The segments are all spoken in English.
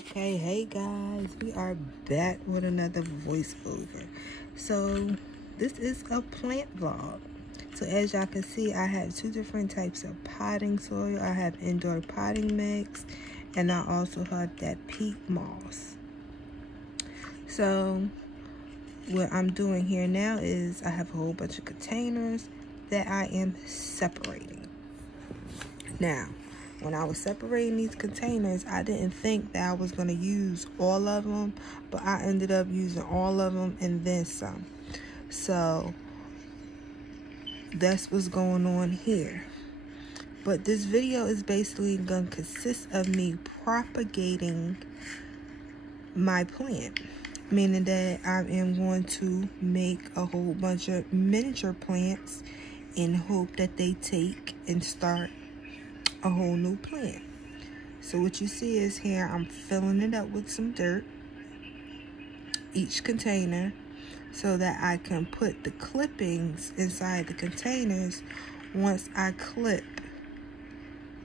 Okay, hey guys, we are back with another voiceover. So this is a plant vlog. So as y'all can see, I have two different types of potting soil. I have indoor potting mix, and I also have that peat moss. So what I'm doing here now is I have a whole bunch of containers that I am separating. Now, when I was separating these containers, I didn't think that I was going to use all of them, but I ended up using all of them and then some. So that's what's going on here. But this video is basically going to consist of me propagating my plant, meaning that I am going to make a whole bunch of miniature plants and hope that they take and start a whole new plant. So what you see is here I'm filling it up with some dirt, each container, so that I can put the clippings inside the containers once I clip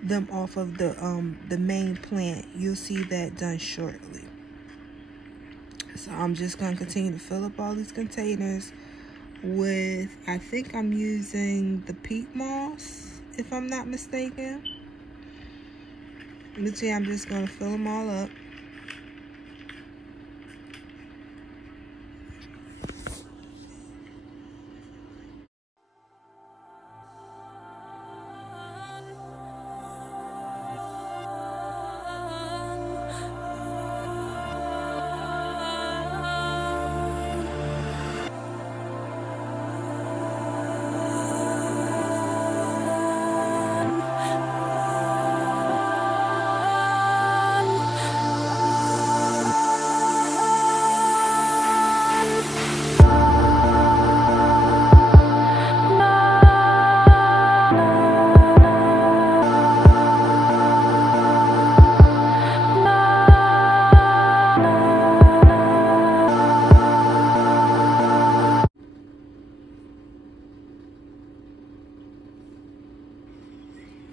them off of the main plant. You'll see that done shortly. So I'm just going to continue to fill up all these containers with, I think I'm using the peat moss, if I'm not mistaken. But yeah, I'm just going to fill them all up.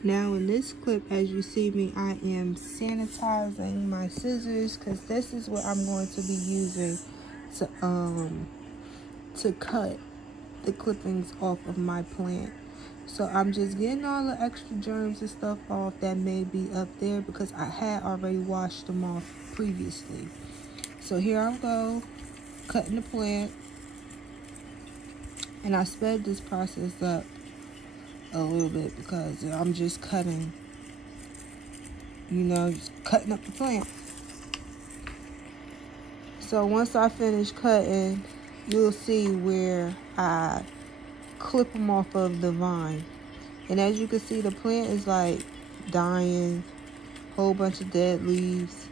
Now in this clip, as you see me, I am sanitizing my scissors because this is what I'm going to be using to cut the clippings off of my plant. So I'm just getting all the extra germs and stuff off that may be up there because I had already washed them off previously. So here I go, cutting the plant, and I sped this process up a little bit because I'm just cutting, just cutting up the plant. So once I finish cutting, you'll see where I clip them off of the vine. And as you can see, the plant is like dying, whole bunch of dead leaves.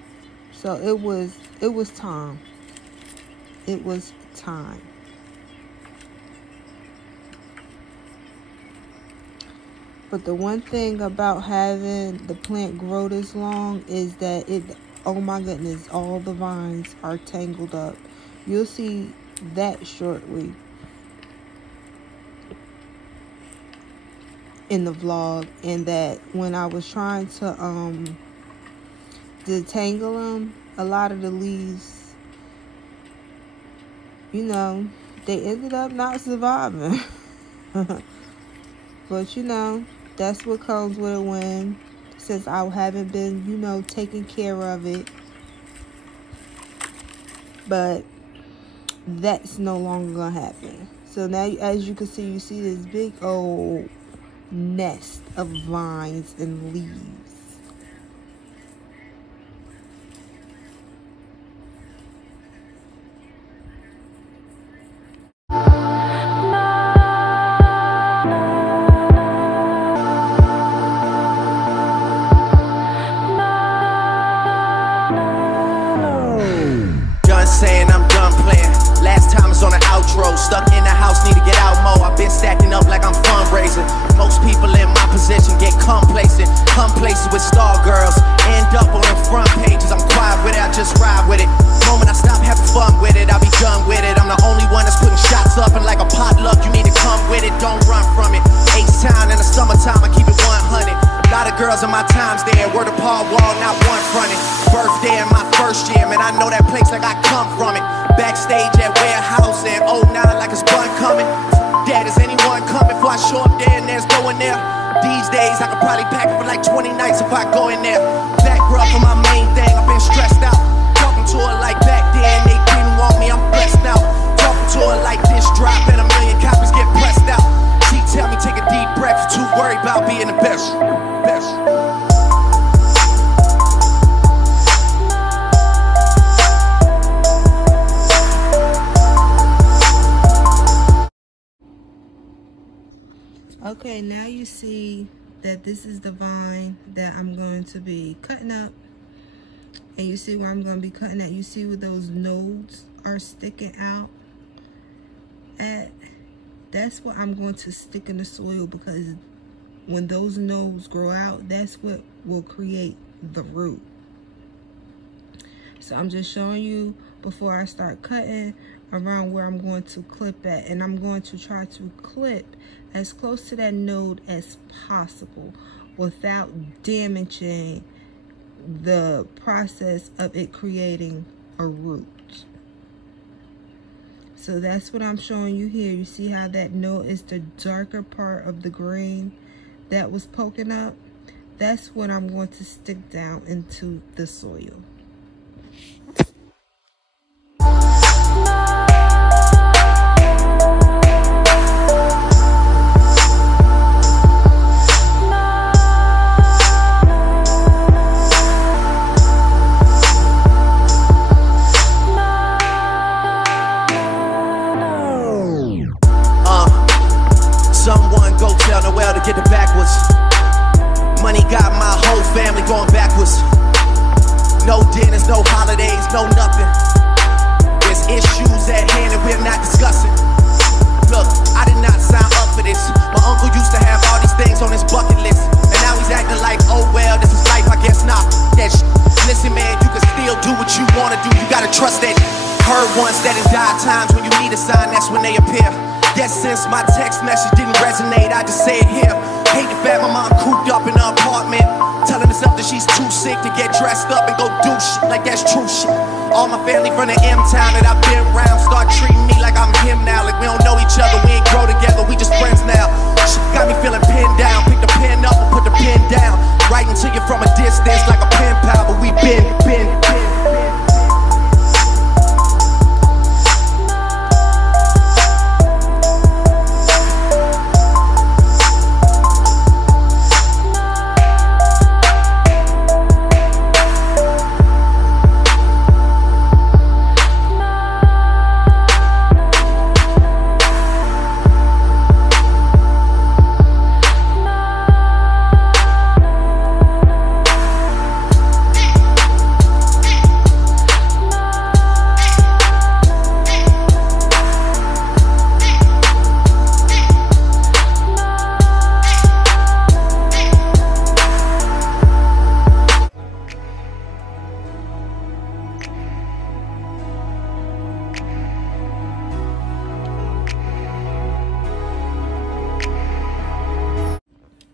So it was time. It was time. But the one thing about having the plant grow this long is that oh my goodness, all the vines are tangled up. You'll see that shortly in the vlog. And that when I was trying to detangle them, a lot of the leaves, they ended up not surviving. But that's what comes with a win, since I haven't been, taking care of it. But that's no longer gonna happen. So now, as you can see, you see this big old nest of vines and leaves. Saying I'm done playing. Last time was on an outro. Stuck in the house, need to get out more. I've been stacking up like I'm fundraising. Most people in my position get complacent. Come places with star girls, end up on the front pages. I'm quiet with it, I just ride with it. The moment I stop having fun with it, I'll be done with it. I'm the only one that's putting shots up, and like a potluck, you need to come with it. Don't run from it. H-Town in the summertime, I keep it 100. A lot of girls in my times there. Word of Paul Wall, not one fronted. Birthday in my first I show up there and there's no one there. These days I could probably pack it for like 20 nights if I go in there. Back rub for my main thing, I've been stressed out. Talking to her like back then, they didn't want me, I'm blessed now. Talking to her like this drop and a million copies get pressed out. She tell me take a deep breath, you're too worried about being the best. Okay, now you see that this is the vine that I'm going to be cutting up. And you see where I'm going to be cutting at. You see where those nodes are sticking out at. That's what I'm going to stick in the soil, because when those nodes grow out, that's what will create the root. So I'm just showing you before I start cutting around where I'm going to clip at. And I'm going to try to clip as close to that node as possible without damaging the process of it creating a root. So that's what I'm showing you here. You see how that node is the darker part of the green that was poking up? That's what I'm going to stick down into the soil. Someone go tell Noel to get it backwards. Money got my whole family going backwards. No dinners, no holidays, no nothing. There's issues at hand and we're not discussing. Look, I did not sign up for this. My uncle used to have all these things on his bucket list, and now he's acting like, oh well, this is life, I guess not. Listen man, you can still do what you want to do. You gotta trust that. Heard once that in dire times when you need a sign, that's when they appear. Guess since my text message didn't resonate, I just say it here. Hate the fact my mom cooped up in her apartment, telling herself that she's too sick to get dressed up and go do shit like that's true shit. All my family from the M-town that I've been around start treating me like I'm him now. Like we don't know each other, we ain't grow together, we just friends now. Shit got me feeling pinned down. Pick the pen up and put the pen down. Writing to you from a distance like a pen pal, but we been.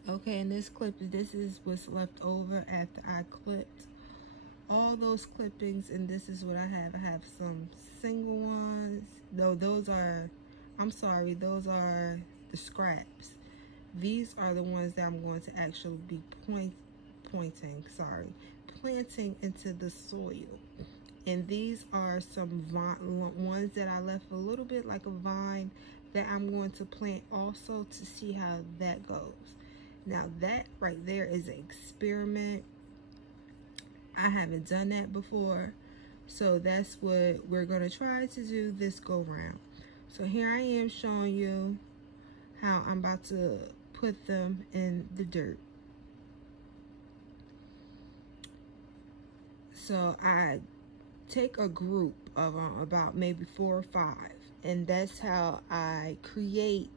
Okay, and this is what's left over after I clipped all those clippings, and this is what I have. I have some single ones. No, those are, I'm sorry, those are the scraps. These are the ones that I'm going to actually be planting into the soil. And these are some ones that I left a little bit like a vine that I'm going to plant also to see how that goes. Now that right there is an experiment. I haven't done that before, so that's what we're going to try to do this go round. So here I am showing you how I'm about to put them in the dirt. So I take a group of about maybe 4 or 5, and that's how I create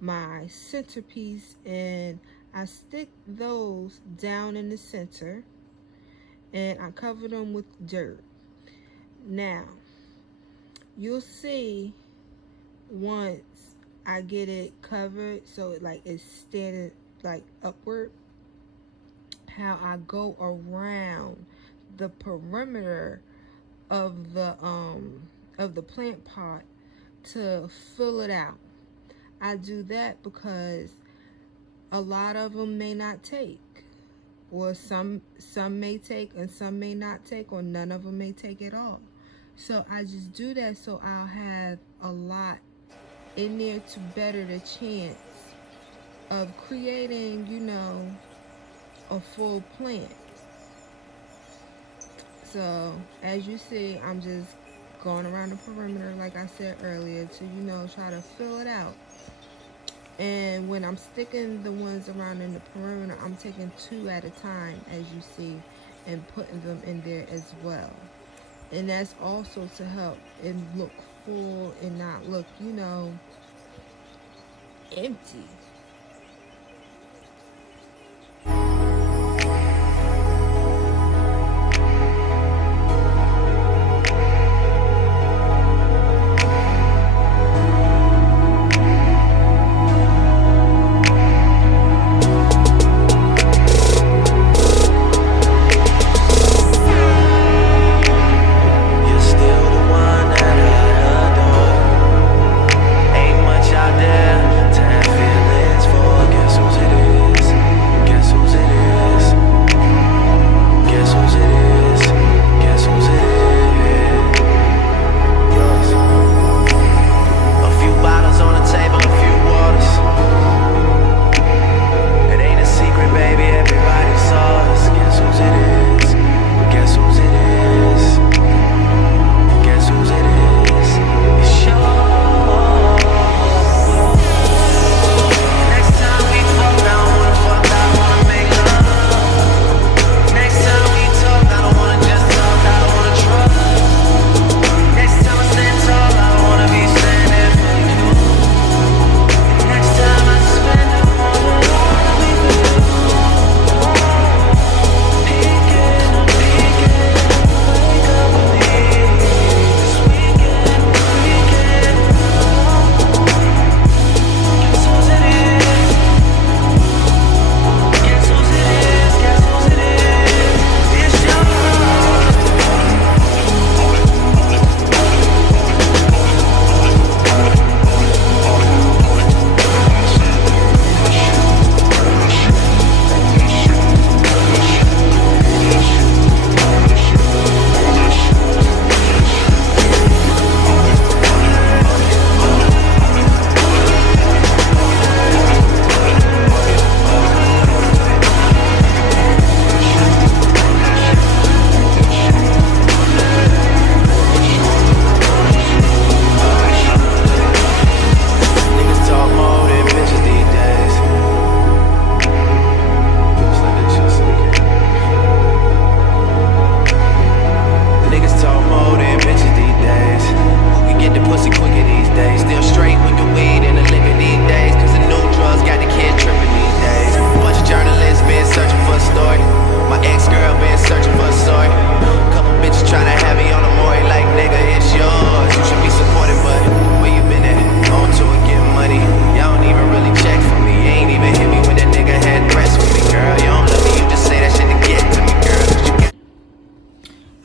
my centerpiece, and I stick those down in the center and I cover them with dirt. Now you'll see once I get it covered so it like it's standing like upward, how I go around the perimeter of the plant pot to fill it out. I do that because a lot of them may not take, or some may take and some may not take, or none of them may take at all. So I just do that so I'll have a lot in there to better the chance of creating, you know, a full plant. So as you see, I'm just going around the perimeter like I said earlier to, you know, try to fill it out. And when I'm sticking the ones around in the perimeter, I'm taking 2 at a time, as you see, and putting them in there as well. And that's also to help it look full and not look, you know, empty.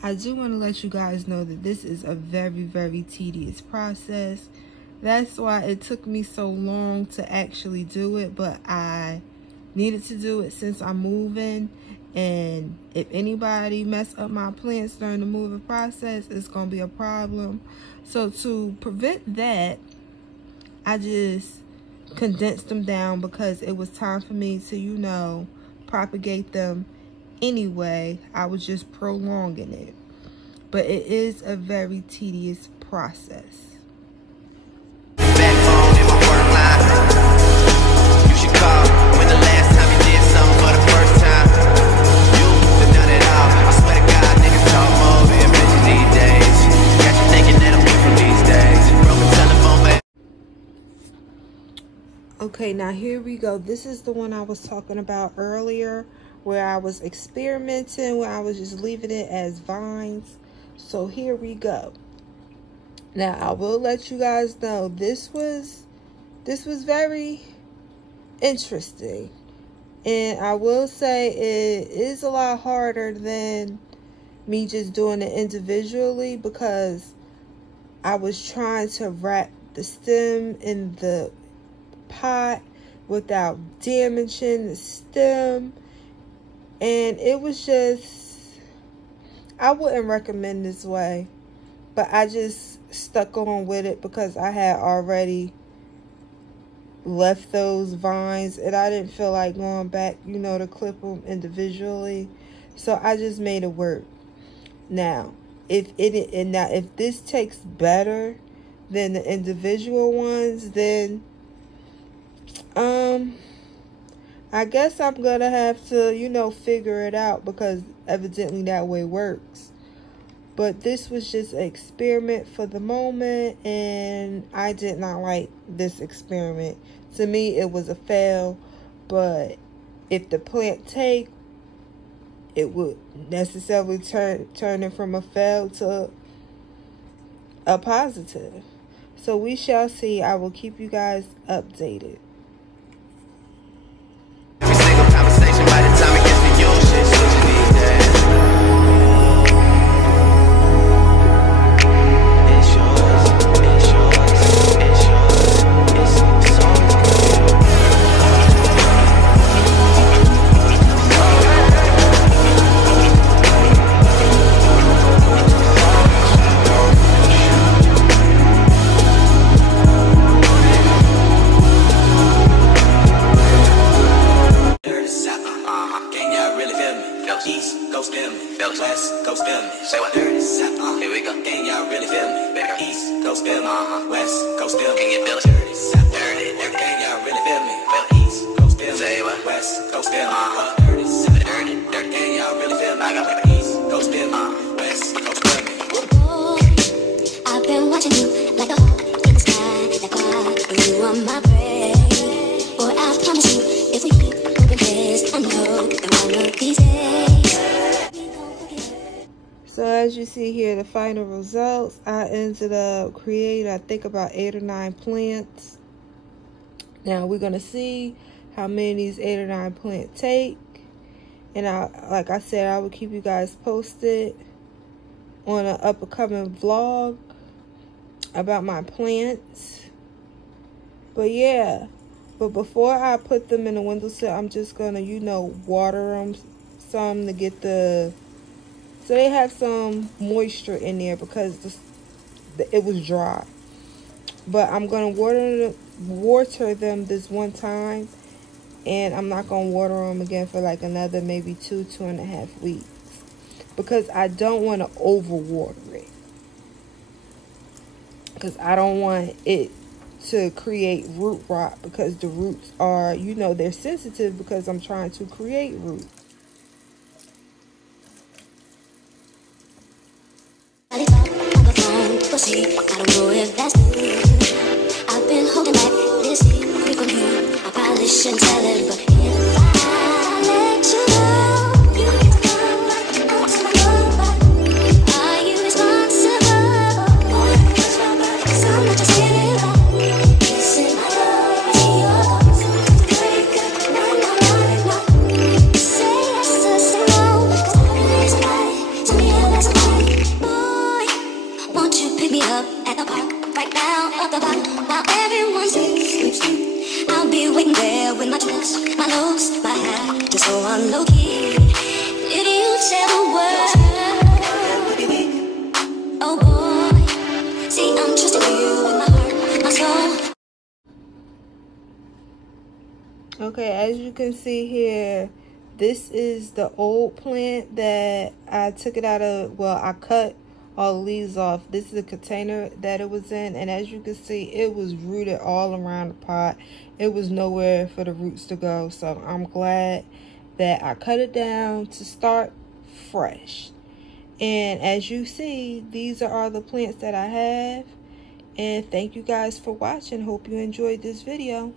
I do want to let you guys know that this is a very, very tedious process. That's why it took me so long to actually do it, but I needed to do it since I'm moving. And if anybody mess up my plants during the moving process, it's going to be a problem. So to prevent that, I just condensed them down because it was time for me to, you know, propagate them anyway. I was just prolonging it. But it is a very tedious process. Backbone in my work line. You should call when the last time you did something for the first time. You have done it all. I swear to God, niggas talk more than bitches these days. Got you thinking that I'm different these days. Broken telephone back. Okay, now here we go. This is the one I was talking about earlier, where I was experimenting, where I was just leaving it as vines. So here we go. Now I will let you guys know this was very interesting, and I will say it is a lot harder than me just doing it individually, because I was trying to wrap the stem and the pot without damaging the stem. And it was just, I wouldn't recommend this way, but I just stuck on with it because I had already left those vines and I didn't feel like going back, you know, to clip them individually. So I just made it work. Now, if this takes better than the individual ones, then I guess I'm gonna have to, you know, figure it out, because evidently that way works. But this was just an experiment for the moment, and I did not like this experiment. To me, it was a fail. But if the plant take, it would necessarily turn it from a fail to a positive. So we shall see. I will keep you guys updated. Every single conversation, by the time it gets to you, shit switching these days. It's yours, it's yours, it's yours, it's so East, go stem me. West, go stem me. Say what? Dirty South. Here we go. Can y'all really feel me? Better East, go stem me. West, go stem me. Can you feel it? Dirty South. Dirty. Can y'all really feel me? Better East, go stem me. Say what? West, go stem me. Dirty South. Dirty. Can y'all really feel me? I got better East, go stem me. West, go stem me. Oh, I've been watching you like a hawk in the sky. Like why you are my prey. Boy, I promise you, if we keep moving this, I know that one of these days. So as you see here, the final results, I ended up creating, I think, about 8 or 9 plants. Now we're going to see how many of these 8 or 9 plants take. And like I said, I will keep you guys posted on an upcoming vlog about my plants. But yeah, but before I put them in the windowsill, I'm just going to, you know, water them some to get the... So they have some moisture in there because it was dry. But I'm going to water them this one time. And I'm not going to water them again for like another maybe 2.5 weeks. Because I don't want to overwater it. Because I don't want it to create root rot. Because the roots are, you know, they're sensitive because I'm trying to create roots. I don't know if that's true. I've been holding back this secret from you. I probably shouldn't tell it, but if I let you know, you get to know I'm to my goodbye. Are you responsible for so much just give it back? Listen, my love, see your thoughts. Break up, no. Say yes or say no, 'cause I really is right. Tell me how that's right. Boy, won't you pick me up at the park right now, up the block, while everyone sleeps? I'll be waiting there with my dress, my nose, my hat, just so I'm low key. Did you tell the world? Oh boy, see I'm trusting you with my heart, my soul. Okay, as you can see here, this is the old plant that I took it out of, well, I cut all the leaves off. This is the container that it was in, and as you can see, it was rooted all around the pot. It was nowhere for the roots to go, so I'm glad that I cut it down to start fresh. And as you see, these are all the plants that I have. And thank you guys for watching. Hope you enjoyed this video.